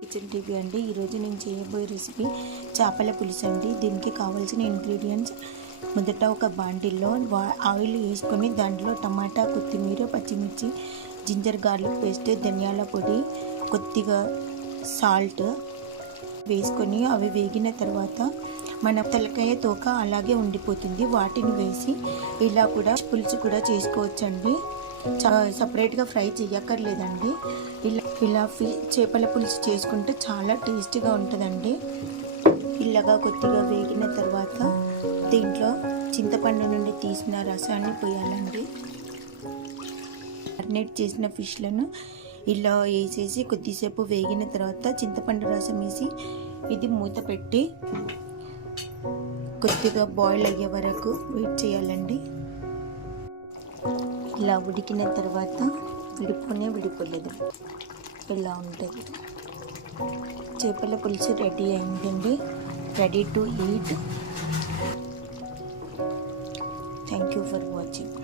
Kitchen TV అండి. ఈరోజు నేను చేయబోయే రెసిపీ చేపల పులుసు అండి. దీనికి కావాల్సిన ఇంగ్రీడియంట్స్: మొదట ఒక బాండిల్లో ఆయిల్ వేసుకొని దాంట్లో టమాటా, కొత్తిమీర, పచ్చిమిర్చి, జింజర్ గార్లిక్ పేస్ట్, ధనియాల పొడి, కొద్దిగా సాల్ట్ వేసుకొని అవి వేగిన తర్వాత మన తలకాయ తోక అలాగే ఉండిపోతుంది, వాటిని వేసి ఇలా కూడా పులుసు కూడా చేసుకోవచ్చండి. సపరేట్గా ఫ్రై చేయక్కర్లేదండి. ఇలా చేపల పులుసు చేసుకుంటే చాలా టేస్టీగా ఉంటుందండి. ఇలాగా కొద్దిగా వేగిన తర్వాత దీంట్లో చింతపండు నుండి తీసిన రసాన్ని పోయాలండి. మ్యారినేట్ చేసిన ఫిష్లను ఇలా వేసేసి కొద్దిసేపు వేగిన తర్వాత చింతపండు రసం వేసి ఇది మూత పెట్టి కొద్దిగా బాయిల్ అయ్యే వరకు వెయిట్ చేయాలండి. ఇలా ఉడికిన తర్వాత విడిపోలేదు, ఇలా ఉంటుంది. చేపల పులుసు రెడీ అయిందండి. Ready to eat. Thank you for watching.